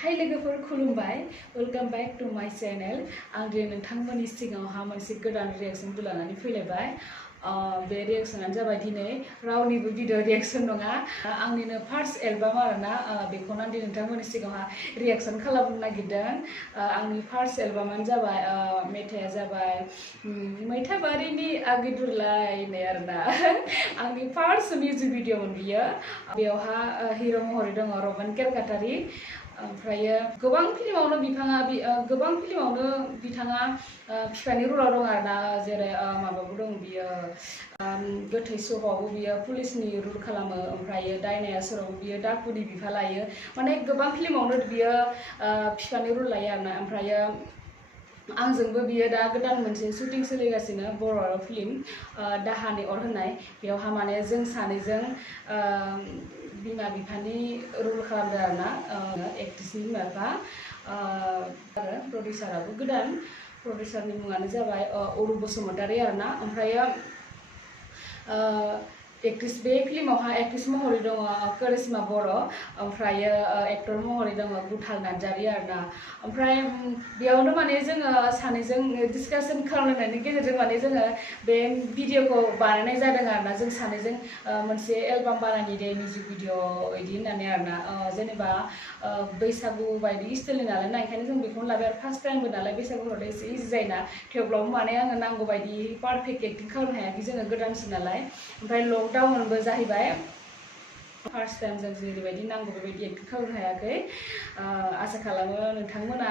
Hi लोगोफोर खुलुमबाय welcome back to माय चैनल आं दिनै नोंथांमोननि सिगाङावहा मोनसे गोदान रिएक्शन लानानै फैलायबाय बे रिएक्शनानो जाबाय दिनै रावनिबो भिडिअ रिएक्शन नङा आंनिनो फार्स्ट एलबाम आरोना बेखौनो दिनै नोंथांमोननि सिगाङावहा रिएक्शन खालामनो नागिरदों आंनि फार्स्ट एलबामानो जाबाय मेथाइया जाबाय मैथाबारिनि आगिदुरलायनाय आरोना आंनि फार्स्ट मिउजिक भिडिअमोन बियो बेयावहा हिरो महरै दङ रमान केरकाटारि ओमफ्रायो गोबां फिल्मावनो बिथाङा फिफानि रलाव दं आरोना जेरै माबाबो दं बियो गोथै सहआवबो बियो पुलिसनि रुल खालामो ओमफ्रायो दायनाया सरावबो बियो डाकुनि बिफा लायो माने गोबां फिल्मावनो बियो फिफानि रुल लायो आरोना ओमफ्रायो आंजोंबो बियो दा गोदान मोनसे शुटिं सोलिगासिनो बर' फिल्म दाहानि अर होननाय बेयावहा माने जों सानैजों बिमा बिफानि रुल खालामदों आरोना एक्ट्रिसनि बिमा बिफा आरो प्रडिउसाराबो गोदान प्रडिउसारनि मुङानो जाबाय अरु बसुमतारी आरोना ओमफ्रायो एक्ट्रिस बे फिल्मावहा एक्ट्रिस महरै दङ करिश्मा बर' ओमफ्रायो एक्टर महरै दङ गुथाल नार्जारी आरोना ओमफ्राय बेयावनो माने जोङो सानैजों डिसकाशन खालामलायनायनि गेजेरजों माने जोङो बे भिडिअखौ बानायनाय जादों आरोना जों सानैजों मोनसे एलबाम बानायनि दे मिउजिक भिडिअ इदि होननानै आरोना जेनेबा बैसागु बायदि स्टाइलनि नालाय ना ओंखायनो जों बेखौनो लाबाय आरो फार्स्ट टाइमबो नालाय बैसागुफोराव एसे इजि जायोना थेवब्लाबो माने आङो नांगौ बायदि पारफेक्ट एक्टिं खालामनो हायाखै जोङो गोदानसो नालाय ओमफ्राय लकडाउनबो जाहैबाय फार्स्ट टाइम जों जेरैबायदि नांगौ बेबायदि एक्टिं खालामनो हायाखै आसा खालामो नोंथांमोना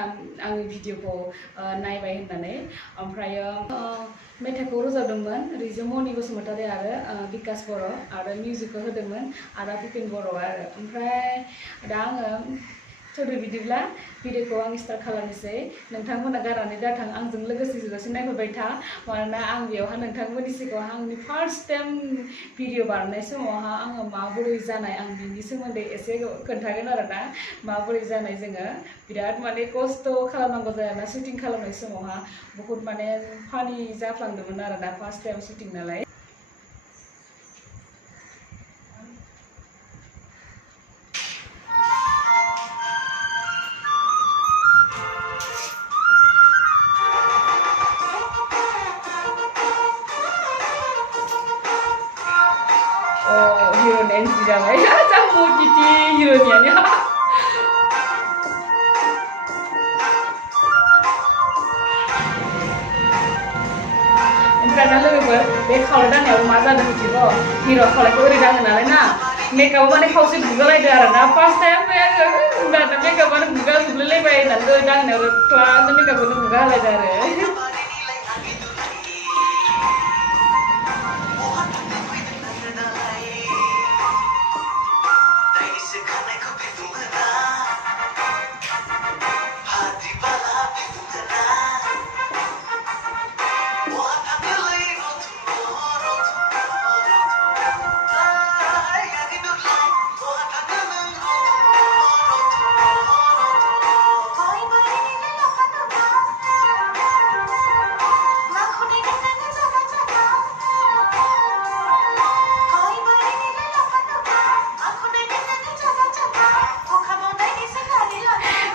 आंनि भिडिअखौ नायबाय होननानै ओमफ्रायो मेथाइखौ रोजाबदोंमोन रिजुमनि बसुमतारी आरो बिकास बर' आरो मिउजिकखौ होदोंमोन आदा बिपिन बर' आरो ओमफ्राय दा आङो थोदो बिदिब्ला भिडिअखौ आं स्टार्ट खालामनोसै नोंथांमोना गारनानै दाथां आंजों लोगोसे जोबजासिम नायफैबाय था मानोना आं बेयावहा नोंथांमोननि सिगाङाव आंनि फार्स्ट टाइम भिडिअ बानायनाय समावहा आङो माबोरै जानाय आं बिनि सोमोन्दै एसे खोन्थागोन आरोना माबोरै जानाय जोङो बिराद माने खस्थ' खालामनांगौ जायो आरोना शुटिं खालामनाय समावहा बहुत माने फानि जाफ्लांदोंमोन आरोना फार्स्ट टाइम शुटिं नालाय हिरोइन एन्ट्रि जाबाय जाम्बु टिटि हिरोनियानो ओमफ्राय ना लोगोफोर बे खावलाय दांनायाव मा जादों मिथिगौ हिरो खावलायखौ ओरै दाङो नालाय ना मेकआप माने खावसे गुगालायदो आरोना फार्स्ट टाइम आङो दाना मेकआपानो गुगा जोबलायलायबाय होननानै दांनायाव क्लासनो मेकआपखौनो गुगा होलायदो आरो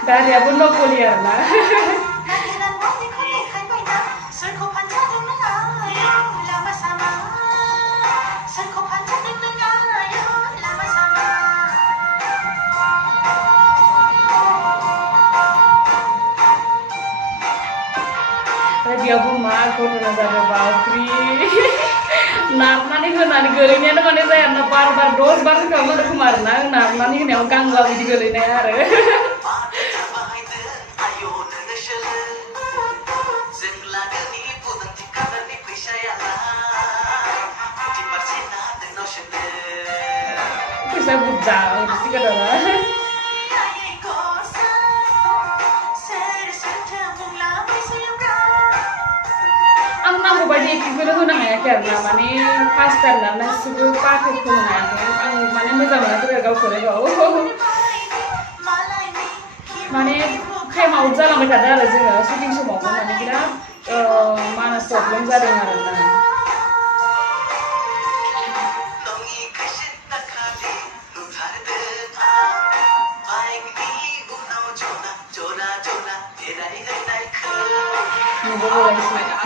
Dariaबो नकलि आरोना बेयावबो मा घटना जादों बाप्रि नारनानै होनानै गोलैनायानो माने जाया ना बार 10 बारसो खालामनांगौ खोमा आरोना नारनानै होनायाव गांला बिदि गोलैनाया आरो फैसा बुरजा बिदि गोदाना आं नांगौ बायदि एक्टिंखौनो होनो हायाखै आरोना माने फार्स्ट टाइम नालाय गासिबो पारफेक्ट होनो हायाखै आं माने मोजां मोनाखै गावखौनो गाव माने टाइम आउट जालांबाय थादों आरो जोङो शुटिं समावबो माने बिराद माने प्रब्लेम जादों आरोना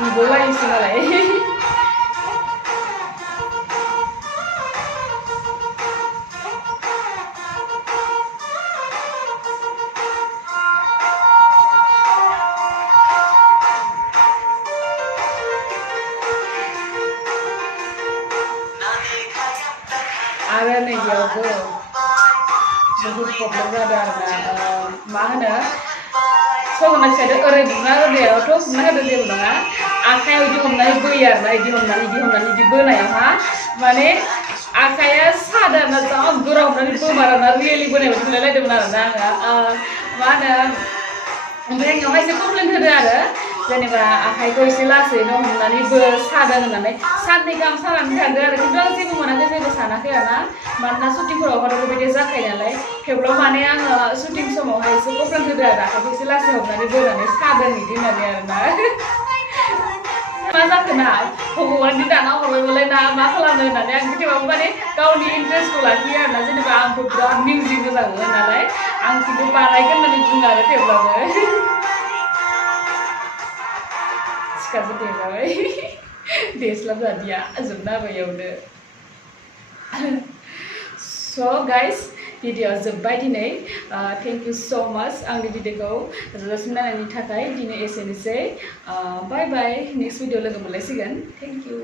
नुबोलायसो नालाय आरो नैबेयावबो बहुत प्रब्लेम जादों आरोना मा होनो सगना फिसाजो ओरै बुना होनायावथ' बुना होदो जेबो नङा आखायाव इदि हमनानै बोयो आरोना इदि हमनानै इदि बोनायावहा माने आखाया सादो आरोना जा गोरा हमनानै बोमार आरोना रियेलि बोनाय बायदि मोनलायलायदोंमोन आरोना आङो मा होनो ओमफ्राय आंनियावहाय एसे कमप्लेन होदो आरो जेनेबा आखाइखौ एसे लासैनो हमनानै सादों होननानै साननै गाहाम सानानै थांदो आरो खिन्थु आं जेबो मोनाखै जेबो सानाखै आरोना मानोना शुटिंफोरावहाय बेबायदि जाखायो नालाय थेवब्लाबो माने आङो शुटिं समावहाय एसे कमप्लेन होदो आरो आखाइखौ एसे लासै हमनानै बोनानै सादों बिदि होननानै आरोना मा जाखोना भगवाननि दाना हरबायबालाय ना मा खालामनो होननानै आं थेवबाबो माने गावनि इन्टारेस्टखौ लाखियो आरोना जेनेबा आंथ' बिराद मिउजिक मोजां मोनो नालाय आं खिन्थु बानायगोन होननानै बुङो आरो थेवब्लाबो सिखारबो देजाबाय देस्लाबजादिया जोबना होबायावनो So guys, भिडिअ जोब्बाय दिनै थेंक इउ सो माच आंनि भिडिअखौ जोबजासिम नायनायनि थाखाय दिनै एसेनोसै बाय बाय नेक्स्ट भिडिअ लोगो मोनलायसिगोन थेंक इउ